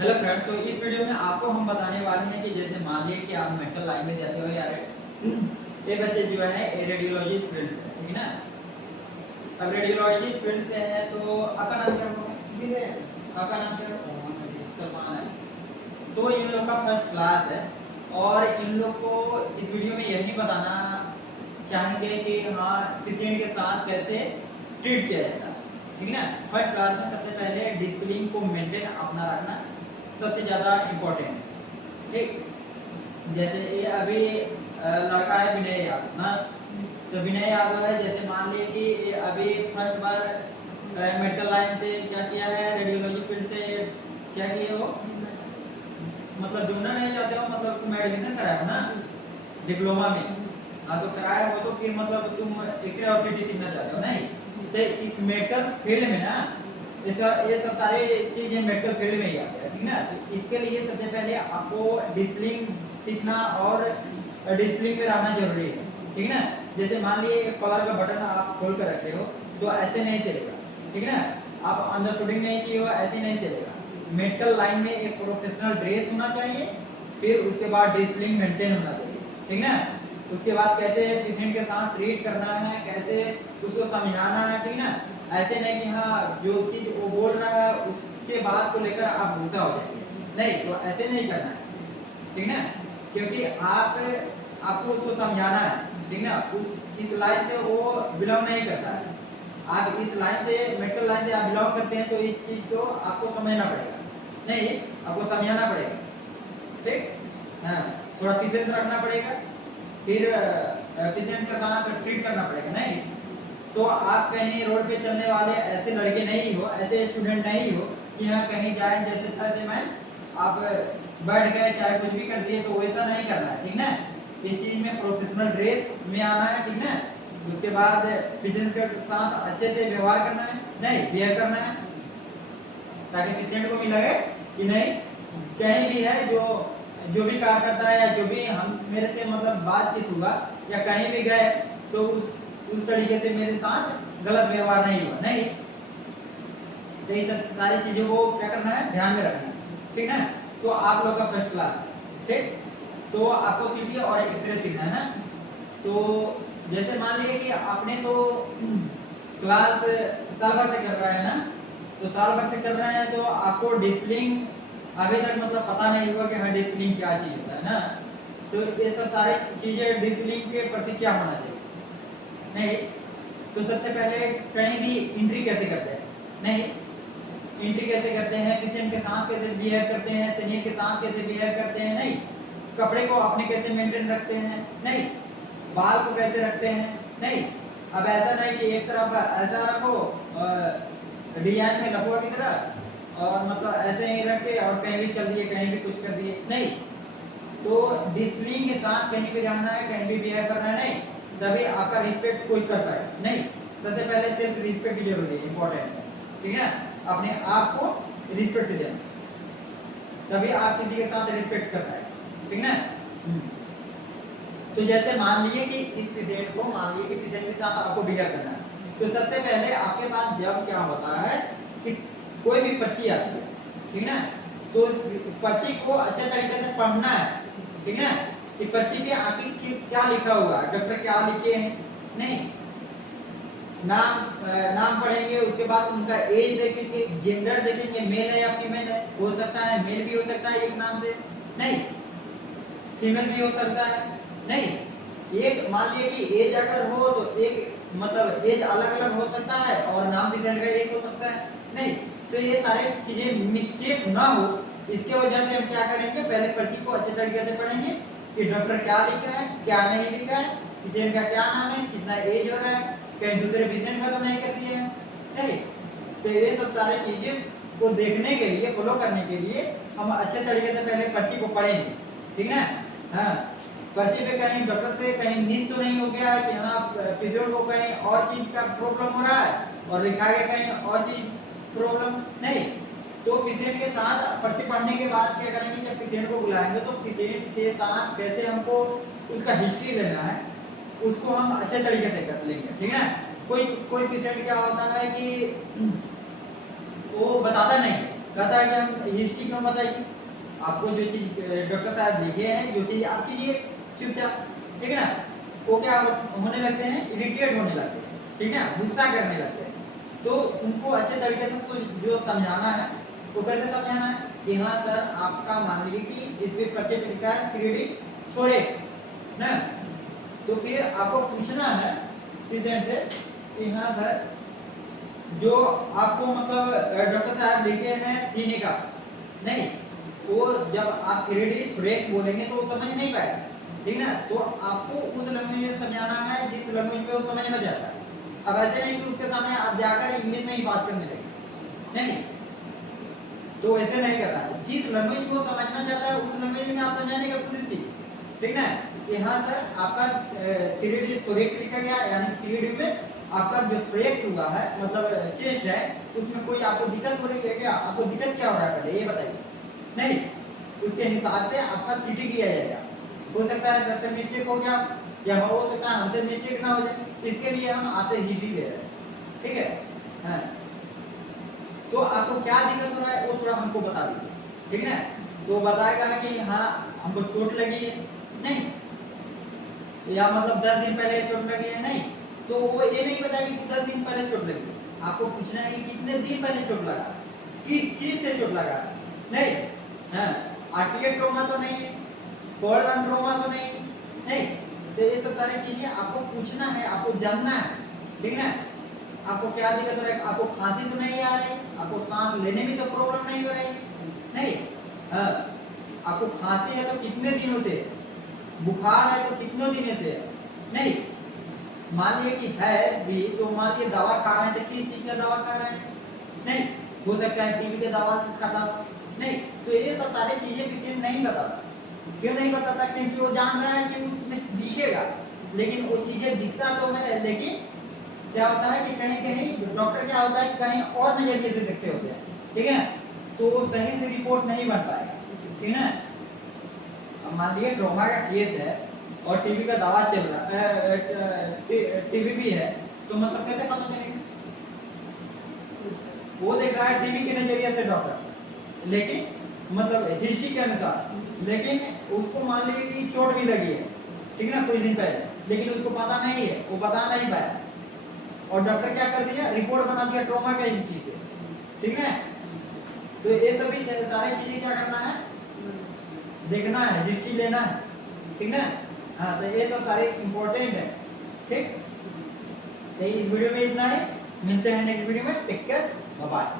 Hello friends, तो इस video में आपको हम बताने वाले हैं कि जैसे मान लीजिए कि आप मेडिकल लाइन में जाते हो यार। ये बच्चे जो है रेडियोलॉजी फील्ड से, ठीक है ना। अब रेडियोलॉजी फील्ड से है तो आपका नाम क्या होगा? आपका नाम क्या है? सलमान है। तो इन लोग का फर्स्ट क्लास है और इन लोग को इस वीडियो में यही बताना चाहेंगे कि हाँ पेशेंट के साथ कैसे ट्रीट किया जाता है, ठीक है ना। फर्स्ट क्लास में सबसे पहले डिसिप्लिन को मेंटेन अपना रखना सबसे ज़्यादा इम्पोर्टेंट है, ठीक। जैसे ये अभी लड़का है विनय यादव ना, तो विनय यादव है। जैसे मान लीजिए कि ये अभी फर्स्ट बार मेडिकल लाइन से क्या किया है, रेडियोलॉजी फील्ड से क्या किया वो, मतलब जुड़ना नहीं चाहते हो, मतलब तुम एडमिशन कराए हो ना डिप्लोमा में। हाँ तो कराए हो तो फिर मतलब तुम एक्सरे और सीटी सीखना चाहते हो नहीं, तो इस मेडिकल फील्ड में ना ये सब सारे चीजें मेडिकल फील्ड में ही आते हैं, ठीक ना। तो इसके लिए सबसे पहले आपको डिसिप्लिन सीखना और डिसिप्लिन में रहना जरूरी है, ठीक है ना। जैसे मान लीजिए कॉलर का बटन आप खोल कर रखे हो तो ऐसे नहीं चलेगा, ठीक है ना। आप अंडर शूटिंग नहीं किए हो ऐसे नहीं चलेगा। मेडिकल लाइन में एक प्रोफेशनल ड्रेस होना चाहिए, फिर उसके बाद डिसिप्लिन मेंटेन होना चाहिए, ठीक ना। उसके बाद कैसे पेशेंट के साथ ट्रीट करना है, कैसे उसको समझाना है, ठीक ना। ऐसे नहीं कि हाँ जो चीज वो बोल रहा है उसके बात को लेकर आप गुस्सा हो जाएंगे, नहीं तो ऐसे नहीं करना है, ठीक ना। क्योंकि आपको उसको समझाना है, ठीक ना। उस इस लाइन से वो बिलोंग नहीं करता है। आप इस लाइन से मेडिकल लाइन से आप बिलोंग करते हैं तो इस चीज को आपको समझना पड़ेगा, नहीं आपको समझाना पड़ेगा, ठीक। हाँ थोड़ा पेशेंस रखना पड़ेगा, फिर पेशेंट के साथ ट्रीट करना पड़ेगा, नहीं तो आप कहीं रोड पे चलने वाले ऐसे लड़के नहीं हो, ऐसे स्टूडेंट नहीं हो कि हाँ कहीं जाए जैसे तैसे मैं आप बैठ गए चाहे कुछ भी कर दिए, तो वैसा नहीं करना है, ठीक ना। इस चीज में प्रोफेशनल ड्रेस में आना है, ठीक ना। उसके बाद पेशेंट के साथ अच्छे से व्यवहार करना है, नहीं बिहेव करना है, ताकि पेशेंट को भी लगे कि नहीं कहीं भी है जो भी कार्य करता है या जो भी हम मेरे से मतलब बातचीत हुआ या कहीं भी गए तो उस तरीके से मेरे साथ गलत व्यवहार नहीं हुआ, नहीं। तो ये सब सारी चीजों को क्या करना है, ध्यान में रखना है, ठीक है। तो आप लोग का फर्स्ट क्लास, ठीक। तो आपको सीटी और एक्सरे सीखना है ना। तो जैसे मान लीजिए कि आपने तो क्लास साल भर से कर रहा है ना, तो साल भर से कर रहा है तो आपको डिसिप्लिन अभी तक मतलब पता नहीं होगा कि हाँ डिसिप्लिन क्या चीज होता है ना। तो ये सब सारी चीजें डिसिप्लिन के प्रति क्या होना चाहिए, नहीं तो सबसे पहले कहीं भी एंट्री कैसे करते हैं, नहीं एंट्री कैसे करते हैं, पेशेंट के साथ कैसे बिहेव करते हैं, सीनियर के साथ कैसे बिहेव करते हैं, नहीं कपड़े को अपने कैसे मेंटेन रखते हैं, नहीं बाल को कैसे रखते हैं, नहीं। अब ऐसा नहीं कि एक तरफ ऐसा रखो डिजाइन में लफुआ की तरह और मतलब ऐसे ही रख के और कहीं भी चल दिए कहीं भी कुछ कर दिए, नहीं। तो डिसिप्लिन के साथ कहीं भी रहना है, कहीं भी बिहेव करना है, नहीं तभी आपका रिस्पेक्ट कोई कर पाए, नहीं। सबसे पहले सिर्फ रिस्पेक्ट की जरूरी है, इंपॉर्टेंट है, ठीक है। अपने आप को रिस्पेक्ट देना, तभी आप किसी के साथ रिस्पेक्ट कर पाए, ठीक ना। तो जैसे मान लीजिए कि इस पेशेंट को मान लीजिए कि पेशेंट के साथ आपको बिहेव करना है, तो सबसे पहले आपके पास जब क्या होता है कि कोई भी पर्ची आती है, ठीक ना, तो पर्ची को अच्छे तरीके से पढ़ना है, ठीक ना। कि पर्ची पे आखिर क्या लिखा हुआ है, डॉक्टर क्या लिखे हैं, नहीं नाम पढ़ेंगे, उसके बाद उनका एज देखेंगे, जेंडर देखेंगे, मेल है या फीमेल है, हो सकता है मेल भी हो सकता है एक नाम से, नहीं फीमेल भी हो सकता है, नहीं एक मान लीजिए कि एज अगर हो तो एक मतलब एज अलग अलग हो सकता है और नाम पेशेंट का एक हो सकता है, नहीं तो ये सारी चीजें मिस्टेक ना हो इसके वजह से हम क्या करेंगे, पहले पर्ची को अच्छे तरीके से पढ़ेंगे कि डॉक्टर क्या लिखा है क्या नहीं लिखा है, पेशेंट का क्या नाम है, कितना एज हो रहा है, कहीं दूसरे पेशेंट का तो नहीं कर दिया है, नहीं। तो ये सब सारी चीजें को देखने के लिए फॉलो करने के लिए हम अच्छे तरीके से पहले पर्ची को पढ़ेंगे, ठीक है। हाँ पर्ची पे कहीं डॉक्टर से कहीं मिस तो नहीं हो गया है कि हाँ पेशेंट को कहीं और चीज का प्रॉब्लम हो रहा है और लिखा गया कहीं और चीज प्रॉब्लम, नहीं। तो पेशेंट के साथ पर्ची पढ़ने के बाद क्या करेंगे, जब पेशेंट को बुलाएंगे तो पेशेंट के साथ कैसे हमको उसका हिस्ट्री लेना है उसको हम अच्छे तरीके से कर लेंगे, ठीक है। कोई कोई पेशेंट क्या होता है कि वो बताता नहीं है, कहता है कि हम हिस्ट्री क्यों बताइए, आपको जो चीज डॉक्टर साहब लिखे हैं जो चीज आप कीजिए चुपचाप, ठीक है ना। वो क्या होने लगते हैं, इरिटेट होने लगते हैं, ठीक है, गुस्सा करने लगते हैं। तो उनको अच्छे तरीके से उसको जो समझाना है वो कैसे समझाना है कि हाँ सर आपका मान लीजिए कि इस पे प्रत्येक लिखा है 3D थोरेक्स ना, तो फिर आपको पूछना है स्टूडेंट से कि हाँ सर जो आपको मतलब डॉक्टर साहब लिखे हैं सीने का, नहीं वो जब आप 3D थोरेक्स बोलेंगे तो वो समझ नहीं पाएगा, ठीक ना। तो आपको उस लैंग्वेज में समझाना है जिस लैंग्वेज में वो समझना चाहता है। अब ऐसे नहीं कि उसके सामने आप जाकर इंग्लिश में ही बात करने लगे, नहीं, तो ऐसे नहीं करना है। जिस लैंग्वेज को समझना चाहता है उस लैंग्वेज में आप समझाने की कोशिश कीजिए, ठीक ना। कि हाँ सर आपका 3D थोरेक्स लिखा गया, यानी 3D में आपका जो थोरेक्स हुआ है मतलब चेस्ट है, उसमें कोई आपको दिक्कत हो रही है क्या, आपको दिक्कत क्या हो रहा है पहले ये बताइए, नहीं, उसके हिसाब से आपका सीटी किया जाएगा। हो सकता है दरअसल मिस्टेक हो गया, या हो सकता है हमसे मिस्टेक ना हो जाए, इसके लिए हम आपसे हिस्ट्री ले रहे हैं, ठीक है। हाँ, तो आपको क्या दिक्कत हो रहा है वो थोड़ा हमको बता दीजिए, ठीक है ना। तो बताएगा कि हाँ हमको चोट लगी है, नहीं, या मतलब 10 दिन पहले चोट लगी है, नहीं, तो वो ये नहीं बताएगी कि 10 दिन पहले चोट लगी। आपको पूछना है कि कितने दिन पहले चोट लगा, किस चीज से चोट लगा, नहीं, हाँ, आर्टियल ट्रॉमा तो नहीं है, कॉलर ट्रॉमा तो नहीं, नहीं, तो ये सब सारी चीजें आपको पूछना है, आपको जानना है, ठीक है। आपको क्या दिक्कत हो रहा है, आपको खांसी तो नहीं आ रही, आपको सांस लेने में तो प्रॉब्लम नहीं हो रही, नहीं, हाँ, आपको खांसी है तो कितने दिनों से, बुखार है तो कितने दिन से, नहीं, मान लिए कि है भी तो मान लिए दवा खा रहे हैं तो किस चीज का दवा खा रहे हैं, नहीं, हो सकता है टीबी का दवा खाता, नहीं, तो ये सब सारी चीजें पेशेंट नहीं बताता। क्यों नहीं बताता, क्योंकि वो जान रहा है कि उसमें दिखेगा, लेकिन वो चीजें दिखता तो है, लेकिन क्या होता है कि कहीं कहीं डॉक्टर क्या होता है कहीं और नजरिए से देखते होते हैं, ठीक है, तो वो सही से रिपोर्ट नहीं बन पाएगा, ठीक है। अब मान लीजिए ट्रॉमा का केस है और टीबी का दवा चल रहा है, टीबी भी है, तो मतलब कैसे पता चलेगा, वो देख रहा है टीबी के नजरिए से डॉक्टर, लेकिन मतलब हिस्ट्री के अनुसार, लेकिन उसको मान लीजिए कि चोट भी लगी है, ठीक है ना, कुछ दिन पहले, लेकिन उसको पता नहीं है, वो बता नहीं पाया, और डॉक्टर क्या कर दिया, रिपोर्ट बना दिया ट्रॉमा का हिस्ट्री से, ठीक है। तो ये सभी सारी चीजें क्या करना है, देखना है, हिस्ट्री लेना है, ठीक है। हाँ, तो ये सब सारे इंपॉर्टेंट है, ठीक। तो इस वीडियो में इतना है, मिलते हैं नेक्स्ट वीडियो में, टेक केयर, बाय बाय।